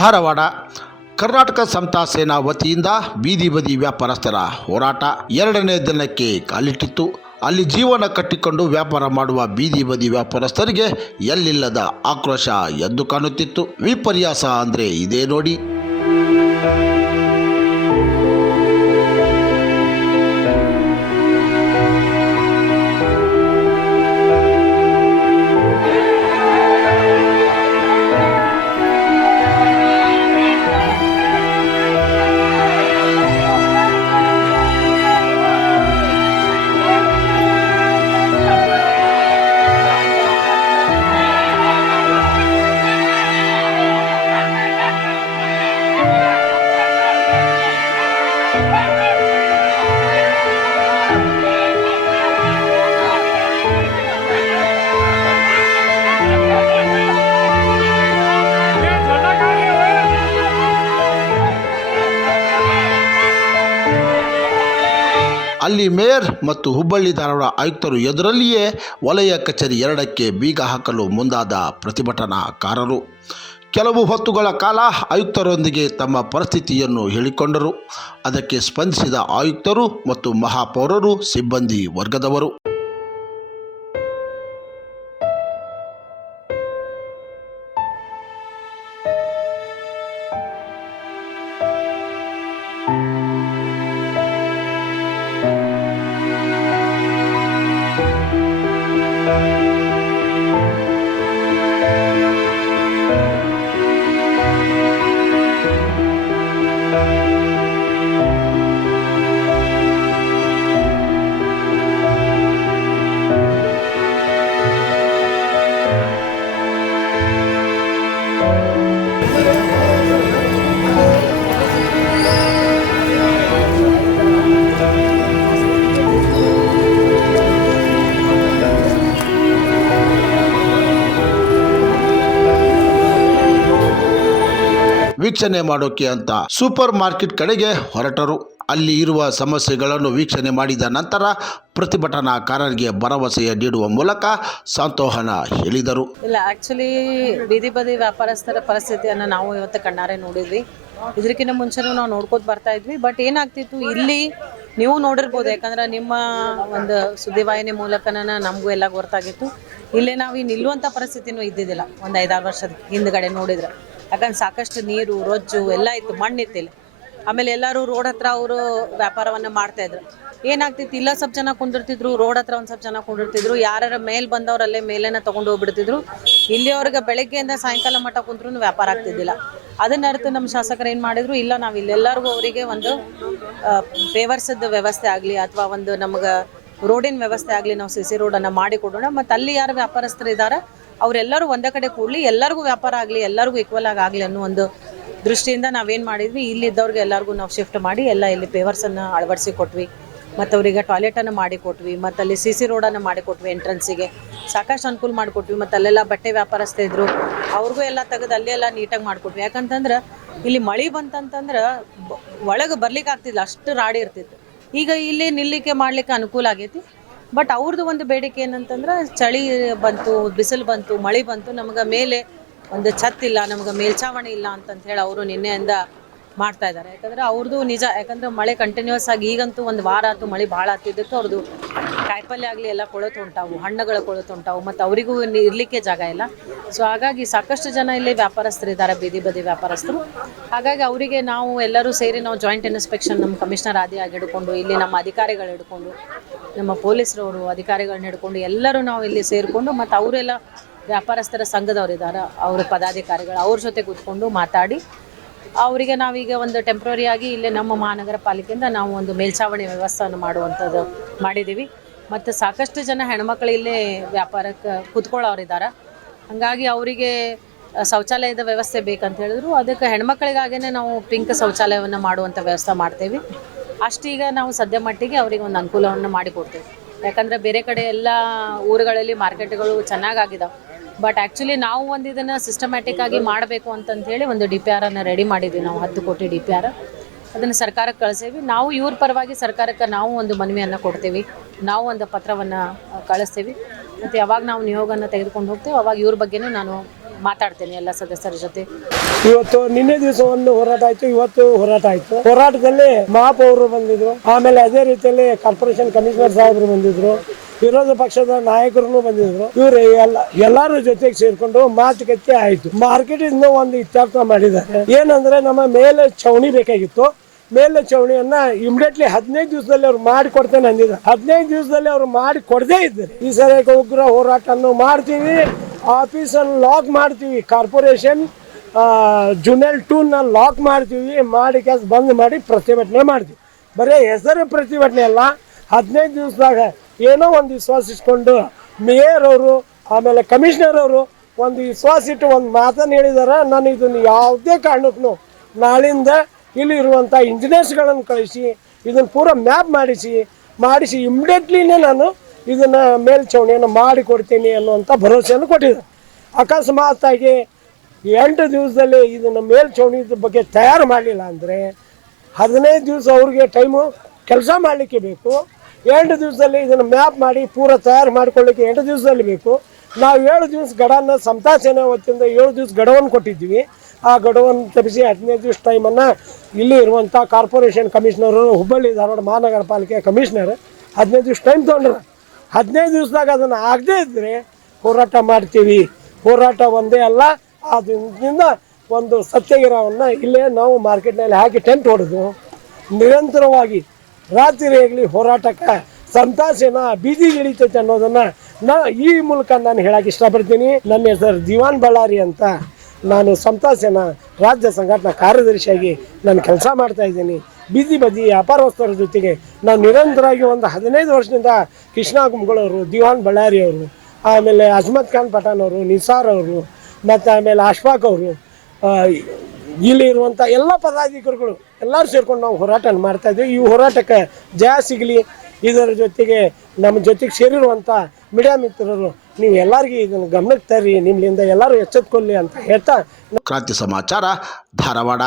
ಧಾರವಾಡ ಕರ್ನಾಟಕ ಸಮತಾ ಸೇನಾ ವತಿಯಿಂದ ಬೀದಿ ಬದಿ ವ್ಯಾಪಾರಸ್ಥರ ಹೋರಾಟ ಎರಡನೇ ದಿನಕ್ಕೆ ಕಾಲಿಟ್ಟಿತ್ತು. ಅಲ್ಲಿ ಜೀವನ ಕಟ್ಟಿಕೊಂಡು ವ್ಯಾಪಾರ ಮಾಡುವ ಬೀದಿ ಬದಿ ವ್ಯಾಪಾರಸ್ಥರಿಗೆ ಎಲ್ಲಿಲ್ಲದ ಆಕ್ರೋಶ ಎದ್ದು ಕಾಣುತ್ತಿತ್ತು. ವಿಪರ್ಯಾಸ ಅಂದರೆ ಇದೇ ನೋಡಿ. ಅಲ್ಲಿ ಮೇಯರ್ ಮತ್ತು ಹುಬ್ಬಳ್ಳಿ ಧಾರವಾಡ ಆಯುಕ್ತರು ಎದುರಲ್ಲಿಯೇ ವಲಯ ಕಚೇರಿ ಎರಡಕ್ಕೆ ಬೀಗ ಹಾಕಲು ಮುಂದಾದ ಪ್ರತಿಭಟನಾಕಾರರು. ಕೆಲವು ಹೊತ್ತುಗಳ ಕಾಲ ಆಯುಕ್ತರೊಂದಿಗೆ ತಮ್ಮ ಪರಿಸ್ಥಿತಿಯನ್ನು ಹೇಳಿಕೊಂಡರು. ಅದಕ್ಕೆ ಸ್ಪಂದಿಸಿದ ಆಯುಕ್ತರು ಮತ್ತು ಮಹಾಪೌರರು ಸಿಬ್ಬಂದಿ ವರ್ಗದವರು. ವೀಕ್ಷಣೆ ಮಾಡೋಕೆ ಅಂತ ಸೂಪರ್ ಮಾರ್ಕೆಟ್ ಕಡೆಗೆ ಹೊರಟರು. ಅಲ್ಲಿ ಇರುವ ಸಮಸ್ಯೆಗಳನ್ನು ವೀಕ್ಷಣೆ ಮಾಡಿದ ನಂತರ ಪ್ರತಿಭಟನಾಕಾರರಿಗೆ ಭರವಸೆಯ ನೀಡುವ ಮೂಲಕ ಸಂತೋಹನ ಹೇಳಿದರು. ಇಲ್ಲ ಆಕ್ಚುಲಿ ಬೀದಿ ಬದಿ ವ್ಯಾಪಾರಸ್ಥರ ಪರಿಸ್ಥಿತಿಯನ್ನು ನಾವು ಇವತ್ತು ಕಣ್ಣಾರೆ ನೋಡಿದ್ವಿ. ಇದಕ್ಕಿಂತ ಮುಂಚೆನೂ ನಾವು ನೋಡ್ಕೋತ ಬರ್ತಾ ಇದ್ವಿ. ಬಟ್ ಏನಾಗ್ತಿತ್ತು, ಇಲ್ಲಿ ನೀವು ನೋಡಿರ್ಬೋದು, ಯಾಕಂದ್ರೆ ನಿಮ್ಮ ಒಂದು ಸುದ್ದಿವಾಹಿನಿ ಮೂಲಕನ ನಮಗೂ ಎಲ್ಲ ಗೊತ್ತಾಗಿತ್ತು. ಇಲ್ಲೇ ನಾವು ಈ ನಿಲ್ಲುವಂಥ ಪರಿಸ್ಥಿತಿನೂ ಇದ್ದಿದ್ದಿಲ್ಲ. ಒಂದು ಐದಾರು ವರ್ಷದ ಹಿಂದ್ಗಡೆ ನೋಡಿದ್ರೆ. ಯಾಕಂದ್ರೆ ಸಾಕಷ್ಟು ನೀರು, ರೊಜ್ಜು ಎಲ್ಲ ಇತ್ತು ಮಣ್ಣಿತ್ತು ಇಲ್ಲಿ ಆಮೇಲೆ ಎಲ್ಲರೂ ರೋಡ್ ಹತ್ರ ಅವರು ವ್ಯಾಪಾರವನ್ನ ಮಾಡ್ತಾ ಇದ್ರು. ಏನಾಗ್ತಿತ್ತು, ಇಲ್ಲ ಸ್ವಲ್ಪ ಜನ ಕುಂದಿರ್ತಿದ್ರು, ರೋಡ್ ಹತ್ರ ಒಂದು ಸ್ವಲ್ಪ ಜನ ಕುಂದಿರ್ತಿದ್ರು ಯಾರ ಮೇಲ್ ಬಂದವರಲ್ಲೇ ಮೇಲೇನ ತಗೊಂಡು ಹೋಗ್ಬಿಡ್ತಿದ್ರು. ಇಲ್ಲಿಯವ್ರಿಗೆ ಬೆಳಗ್ಗೆಯಿಂದ ಸಾಯಂಕಾಲ ಮಟ್ಟ ಕುಂದ್ರೂ ವ್ಯಾಪಾರ ಆಗ್ತಿದ್ದಿಲ್ಲ. ಅದನ್ನ ಅರ್ಥ ನಮ್ಮ ಶಾಸಕರು ಏನು ಮಾಡಿದ್ರು, ಇಲ್ಲ ನಾವು ಇಲ್ಲೆಲ್ಲರಿಗೂ ಅವರಿಗೆ ಒಂದು ಪೇವರ್ಸದ ವ್ಯವಸ್ಥೆ ಆಗಲಿ ಅಥವಾ ಒಂದು ನಮ್ಗೆ ರೋಡಿನ ವ್ಯವಸ್ಥೆ ಆಗಲಿ ನಾವು ಸಿ ಸಿ ರೋಡನ್ನು ಮಾಡಿ ಕೊಡೋಣ. ಮತ್ತು ಅಲ್ಲಿ ಯಾರು ವ್ಯಾಪಾರಸ್ಥರು ಇದ್ದಾರೆ ಅವರೆಲ್ಲರೂ ಒಂದೇ ಕಡೆ ಕೂಡಲಿ ಎಲ್ಲರಿಗೂ ವ್ಯಾಪಾರ ಆಗಲಿ, ಎಲ್ಲರಿಗೂ ಈಕ್ವಲ್ ಆಗಿ ಆಗಲಿ ಅನ್ನೋ ಒಂದು ದೃಷ್ಟಿಯಿಂದ ನಾವೇನು ಮಾಡಿದ್ವಿ, ಇಲ್ಲಿದ್ದವ್ರಿಗೆ ಎಲ್ಲರಿಗೂ ನಾವು ಶಿಫ್ಟ್ ಮಾಡಿ, ಎಲ್ಲ ಇಲ್ಲಿ ಪೇವರ್ಸನ್ನು ಅಳವಡಿಸಿ ಕೊಟ್ವಿ. ಮತ್ತು ಅವರಿಗೆ ಟಾಯ್ಲೆಟನ್ನು ಮಾಡಿ ಕೊಟ್ವಿ, ಮತ್ತು ಅಲ್ಲಿ ಸಿ ಸಿ ರೋಡನ್ನು ಮಾಡಿ ಕೊಟ್ವಿ ಎಂಟ್ರೆನ್ಸಿಗೆ ಸಾಕಷ್ಟು ಅನುಕೂಲ ಮಾಡಿಕೊಟ್ವಿ ಮತ್ತು ಅಲ್ಲೆಲ್ಲ ಬಟ್ಟೆ ವ್ಯಾಪಾರಸ್ಥಿದ್ರು ಅವ್ರಿಗೂ ಎಲ್ಲ ತೆಗೆದು ಅಲ್ಲೇ ಎಲ್ಲ ನೀಟಾಗಿ ಮಾಡಿಕೊಟ್ವಿ ಯಾಕಂತಂದ್ರೆ ಇಲ್ಲಿ ಮಳೆ ಬಂತಂತಂದ್ರೆ ಒಳಗೆ ಬರ್ಲಿಕ್ಕೆ ಆಗ್ತಿಲ್ಲ ಅಷ್ಟು ರಾಡಿ ಇರ್ತಿತ್ತು. ಈಗ ಇಲ್ಲಿ ನಿಲ್ಲಿಕ್ಕೆ ಮಾಡ್ಲಿಕ್ಕೆ ಅನುಕೂಲ ಆಗೈತಿ. ಬಟ್ ಅವ್ರದ್ದು ಒಂದು ಬೇಡಿಕೆ ಏನಂತಂದ್ರೆ, ಚಳಿ ಬಂತು, ಬಿಸಿಲು ಬಂತು, ಮಳೆ ಬಂತು, ನಮ್ಗೆ ಮೇಲೆ ಒಂದು ಛತ್ ಇಲ್ಲ, ನಮ್ಗೆ ಮೇಲ್ಛಾವಣಿ ಇಲ್ಲ ಅಂತಂತ ಹೇಳಿ ಅವರು ನಿನ್ನೆಯಿಂದ ಮಾಡ್ತಾ ಇದ್ದಾರೆ. ಯಾಕಂದ್ರೆ ಅವ್ರದ್ದು ನಿಜ, ಯಾಕಂದ್ರೆ ಮಳೆ ಕಂಟಿನ್ಯೂಸ್ ಆಗಿ ಈಗಂತೂ ಒಂದು ವಾರ ಆಯ್ತು, ಮಳೆ ಭಾಳ ಆಗ್ತಿದ್ದಕ್ಕೆ ಅವ್ರದ್ದು ಕಾಯಿಪಲ್ಯ ಆಗಲಿ ಎಲ್ಲ ಕೊಳತು ಉಂಟಾವು, ಹಣ್ಣುಗಳು ಕೊಳತು ಉಂಟಾವು, ಮತ್ತು ಅವರಿಗೂ ಇರಲಿಕ್ಕೆ ಜಾಗ ಇಲ್ಲ. ಸೊ ಹಾಗಾಗಿ ಸಾಕಷ್ಟು ಜನ ಇಲ್ಲಿ ವ್ಯಾಪಾರಸ್ಥರು ಇದ್ದಾರೆ, ಬೀದಿ ಬದಿ ವ್ಯಾಪಾರಸ್ಥರು. ಹಾಗಾಗಿ ಅವರಿಗೆ ನಾವು ಎಲ್ಲರೂ ಸೇರಿ ನಾವು ಜಾಯಿಂಟ್ ಇನ್ಸ್ಪೆಕ್ಷನ್ ನಮ್ಮ ಕಮಿಷನರ್ ಆದಿಯಾಗಿ ಹಿಡ್ಕೊಂಡು, ಇಲ್ಲಿ ನಮ್ಮ ಅಧಿಕಾರಿಗಳು ಹಿಡ್ಕೊಂಡು, ನಮ್ಮ ಪೊಲೀಸರವರು ಅಧಿಕಾರಿಗಳನ್ನ ಹಿಡ್ಕೊಂಡು ಎಲ್ಲರೂ ನಾವು ಇಲ್ಲಿ ಸೇರಿಕೊಂಡು, ಮತ್ತು ಅವರೆಲ್ಲ ವ್ಯಾಪಾರಸ್ಥರ ಸಂಘದವ್ರು ಇದ್ದಾರೆ ಅವ್ರ ಪದಾಧಿಕಾರಿಗಳು ಅವ್ರ ಜೊತೆ ಕೂತ್ಕೊಂಡು ಮಾತಾಡಿ ಅವರಿಗೆ ನಾವೀಗ ಒಂದು ಟೆಂಪ್ರರಿ ಆಗಿ ಇಲ್ಲೇ ನಮ್ಮ ಮಹಾನಗರ ಪಾಲಿಕೆಯಿಂದ ನಾವು ಒಂದು ಮೇಲ್ಛಾವಣಿ ವ್ಯವಸ್ಥೆಯನ್ನು ಮಾಡುವಂಥದ್ದು ಮಾಡಿದ್ದೀವಿ. ಮತ್ತು ಸಾಕಷ್ಟು ಜನ ಹೆಣ್ಮಕ್ಳು ಇಲ್ಲೇ ವ್ಯಾಪಾರಕ್ಕೆ ಕುತ್ಕೊಳ್ಳೋರಿದ್ದಾರೆ. ಹಾಗಾಗಿ ಅವರಿಗೆ ಶೌಚಾಲಯದ ವ್ಯವಸ್ಥೆ ಬೇಕಂತ ಹೇಳಿದ್ರು. ಅದಕ್ಕೆ ಹೆಣ್ಮಕ್ಳಿಗಾಗೇ ನಾವು ಪಿಂಕ್ ಶೌಚಾಲಯವನ್ನು ಮಾಡುವಂಥ ವ್ಯವಸ್ಥೆ ಮಾಡ್ತೇವೆ. ಅಷ್ಟೀಗ ನಾವು ಸದ್ಯ ಮಟ್ಟಿಗೆ ಅವರಿಗೆ ಒಂದು ಅನುಕೂಲವನ್ನು ಮಾಡಿಕೊಡ್ತೇವೆ. ಯಾಕಂದರೆ ಬೇರೆ ಕಡೆ ಎಲ್ಲ ಊರುಗಳಲ್ಲಿ ಮಾರ್ಕೆಟ್ಗಳು ಚೆನ್ನಾಗಾಗಿದಾವೆ. ಬಟ್ ಆ್ಯಕ್ಚುಲಿ ನಾವು ಒಂದು ಇದನ್ನು ಸಿಸ್ಟಮ್ಯಾಟಿಕ್ ಆಗಿ ಮಾಡಬೇಕು ಅಂತಂತ ಹೇಳಿ ಒಂದು ಡಿ ಪಿ ಆರನ್ನು ರೆಡಿ ಮಾಡಿದ್ವಿ ನಾವು, ಹತ್ತು ಕೋಟಿ ಡಿ ಪಿ ಆರ್ ಅದನ್ನು ಸರ್ಕಾರಕ್ಕೆ ಕಳಿಸೇವಿ. ನಾವು ಇವ್ರ ಪರವಾಗಿ ಸರ್ಕಾರಕ್ಕೆ ನಾವು ಒಂದು ಮನವಿಯನ್ನು ಕೊಡ್ತೀವಿ. ನಾವು ಒಂದು ಪತ್ರವನ್ನು ಕಳಿಸ್ತೀವಿ. ಮತ್ತು ಯಾವಾಗ ನಾವು ನಿಯೋಗನ ತೆಗೆದುಕೊಂಡು ಹೋಗ್ತೇವೆ ಅವಾಗ ಇವ್ರ ಬಗ್ಗೆನೂ ನಾನು ಮಾತಾಡ್ತೇನೆ ಎಲ್ಲ ಸದಸ್ಯರ ಜೊತೆ. ಇವತ್ತು ನಿನ್ನೆ ದಿವಸ ಒಂದು ಹೋರಾಟ ಆಯ್ತು, ಇವತ್ತು ಹೋರಾಟ ಆಯ್ತು. ಹೋರಾಟದಲ್ಲಿ ಮಹಾಪೌರರು ಬಂದಿದ್ರು. ಆಮೇಲೆ ಅದೇ ರೀತಿಯಲ್ಲಿ ಕಾರ್ಪೊರೇಷನ್ ಕಮಿಷನರ್ ಸಾಹೇಬರು ಬಂದಿದ್ರು. ವಿರೋಧ ಪಕ್ಷದ ನಾಯಕರು ಬಂದಿದ್ರು. ಇವರು ಎಲ್ಲ, ಎಲ್ಲಾರು ಜೊತೆಗೆ ಸೇರ್ಕೊಂಡು ಮಾತುಕತೆ ಆಯ್ತು. ಮಾರ್ಕೆಟ್ ಇಂದ ಒಂದು ಇತ್ಯರ್ಥ ಮಾಡಿದ್ದಾರೆ. ಏನಂದ್ರೆ ನಮ್ಮ ಮೇಲೆ ಚೌಣಿ ಬೇಕಾಗಿತ್ತು. ಮೇಲೆ ಚೌಣಿಯನ್ನ ಇಮಿಡಿಯೇಟ್ಲಿ ಹದಿನೈದು ದಿವಸದಲ್ಲಿ ಅವ್ರು ಮಾಡಿ ಕೊಡ್ತೇನೆ ಅಂದಿದ್ರು. ಹದಿನೈದು ದಿವಸದಲ್ಲಿ ಅವ್ರು ಮಾಡಿ ಕೊಡದೇ ಇದ್ದಾರೆ. ಈ ಸರಿ ಉಗ್ರ ಹೋರಾಟ ಮಾಡ್ತೀವಿ. ಆಫೀಸನ್ನು ಲಾಕ್ ಮಾಡ್ತೀವಿ. ಕಾರ್ಪೊರೇಷನ್ ಜುನೆಲ್ ಟೂನ ಲಾಕ್ ಮಾಡ್ತೀವಿ. ಮಾಡಿ ಕೆಲಸ ಬಂದ್ ಮಾಡಿ ಪ್ರತಿಭಟನೆ ಮಾಡ್ತೀವಿ. ಬರೀ ಹೆಸರು ಪ್ರತಿಭಟನೆ ಅಲ್ಲ. ಹದಿನೈದು ದಿವಸದಾಗ ಏನೋ ಒಂದು ವಿಶ್ವಾಸ ಇಟ್ಕೊಂಡು ಮೇಯರ್ ಅವರು, ಆಮೇಲೆ ಕಮಿಷನರ್ ಅವರು ಒಂದು ವಿಶ್ವಾಸ ಇಟ್ಟು ಒಂದು ಮಾತನ್ನು ಹೇಳಿದಾರೆ. ನಾನು ಇದನ್ನು ಯಾವುದೇ ಕಾರಣಕ್ಕೂ ನಾಳಿಂದ ಇಲ್ಲಿ ಇರುವಂಥ ಇಂಜಿನಿಯರ್ಸ್ಗಳನ್ನು ಕಳಿಸಿ, ಇದನ್ನು ಪೂರ ಮ್ಯಾಪ್ ಮಾಡಿಸಿ ಮಾಡಿಸಿ ಇಮ್ಮಿಡಿಯೇಟ್ಲಿನೇ ನಾನು ಇದನ್ನು ಮೇಲ್ಛಾವಣಿಯನ್ನು ಮಾಡಿ ಕೊಡ್ತೀನಿ ಅನ್ನುವಂಥ ಭರವಸೆಯನ್ನು ಕೊಟ್ಟಿದ್ದಾರೆ. ಅಕಸ್ಮಾತಾಗಿ ಎಂಟು ದಿವಸದಲ್ಲಿ ಇದನ್ನು ಮೇಲ್ಛಾವಣಿದ ಬಗ್ಗೆ ತಯಾರು ಮಾಡಲಿಲ್ಲ ಅಂದರೆ ಹದಿನೈದು ದಿವಸ ಅವ್ರಿಗೆ ಟೈಮು ಕೆಲಸ ಮಾಡಲಿಕ್ಕೆ ಬೇಕು. ಎಂಟು ದಿವಸದಲ್ಲಿ ಇದನ್ನು ಮ್ಯಾಪ್ ಮಾಡಿ ಪೂರ ತಯಾರು ಮಾಡಿಕೊಳ್ಳಿಕ್ಕೆ ಎಂಟು ದಿವಸದಲ್ಲಿ ಬೇಕು. ನಾವು ಏಳು ದಿವಸ ಗಡವನ್ನು ಸಮತಾ ಸೇನೆ ವತಿಯಿಂದ ಏಳು ದಿವಸ ಗಡವನ್ನು ಕೊಟ್ಟಿದ್ವಿ ಆ ಗಡವನ್ನು ತಪ್ಪಿಸಿ ಹದಿನೈದು ದಿವಸ ಟೈಮನ್ನು ಇಲ್ಲಿ ಇರುವಂಥ ಕಾರ್ಪೊರೇಷನ್ ಕಮಿಷನರು ಹುಬ್ಬಳ್ಳಿ ಧಾರವಾಡ ಮಹಾನಗರ ಪಾಲಿಕೆ ಕಮಿಷನರ್ ಹದಿನೈದು ದಿವಸ ಟೈಮ್ ತೊಗೊಂಡ್ರೆ. ಹದಿನೈದು ದಿವಸದಾಗ ಅದನ್ನು ಆಗದೇ ಇದ್ದರೆ ಹೋರಾಟ ಮಾಡ್ತೀವಿ. ಹೋರಾಟ ಒಂದೇ ಅಲ್ಲ ಅದರಿಂದ ಒಂದು ಸತ್ಯಗಿರವನ್ನು ಇಲ್ಲೇ ನಾವು ಮಾರ್ಕೆಟ್ನಲ್ಲಿ ಹಾಕಿ ಟೆಂಟ್ ಹೊಡೆದು ನಿರಂತರವಾಗಿ ರಾತ್ರಿ ಆಗಲಿ ಹೋರಾಟಕ್ಕೆ ಸಂತಾಸೇನ ಬೀದಿ ಇಳಿತೈತೆ ಅನ್ನೋದನ್ನ ನಾ ಈ ಮೂಲಕ ನಾನು ಹೇಳಕ್ಕೆ ಇಷ್ಟಪಡ್ತೀನಿ. ನನ್ನ ಹೆಸರು ದಿವಾನ್ ಬಳ್ಳಾರಿ ಅಂತ ನಾನು ಸಂತಾಸೇನ ರಾಜ್ಯ ಸಂಘಟನಾ ಕಾರ್ಯದರ್ಶಿಯಾಗಿ ನಾನು ಕೆಲಸ ಮಾಡ್ತಾ ಇದ್ದೀನಿ. ಬೀದಿ ಬದಿ ವ್ಯಾಪಾರಸ್ಥರ ಜೊತೆಗೆ ನಾನು ನಿರಂತರವಾಗಿ ಒಂದು ಹದಿನೈದು ವರ್ಷದಿಂದ ಕೃಷ್ಣ ಗುಂಗಳವರು ದಿವಾನ್ ಬಳ್ಳಾರಿ ಅವರು, ಆಮೇಲೆ ಅಜ್ಮತ್ ಖಾನ್ ಪಠಾನ್ ಅವರು, ನಿಸಾರ್ ಅವರು, ಮತ್ತು ಆಮೇಲೆ ಅಶ್ಫಾಕ್ ಅವರು ಇಲ್ಲಿ ಇರುವಂಥ ಎಲ್ಲ ಪದಾಧಿಕಾರಿಗಳು ಎಲ್ಲರೂ ಸೇರ್ಕೊಂಡು ನಾವು ಹೋರಾಟ ಮಾಡ್ತಾ ಇದ್ದೀವಿ ಈ ಹೋರಾಟಕ್ಕೆ ಜಯ ಸಿಗಲಿ. ಇದರ ಜೊತೆಗೆ ನಮ್ಮ ಜೊತೆಗೆ ಸೇರಿರುವಂಥ ಮೀಡಿಯಾ ಮಿತ್ರರು, ನೀವು ಎಲ್ಲರಿಗೂ ಇದನ್ನು ಗಮನಕ್ಕೆ ತರ್ರಿ, ನಿಮ್ಮಿಂದ ಎಲ್ಲರೂ ಎಚ್ಚೆತ್ಕೊಳ್ಳಿ ಅಂತ ಹೇಳ್ತಾ ಕ್ರಾಂತಿ ಸಮಾಚಾರ ಧಾರವಾಡ.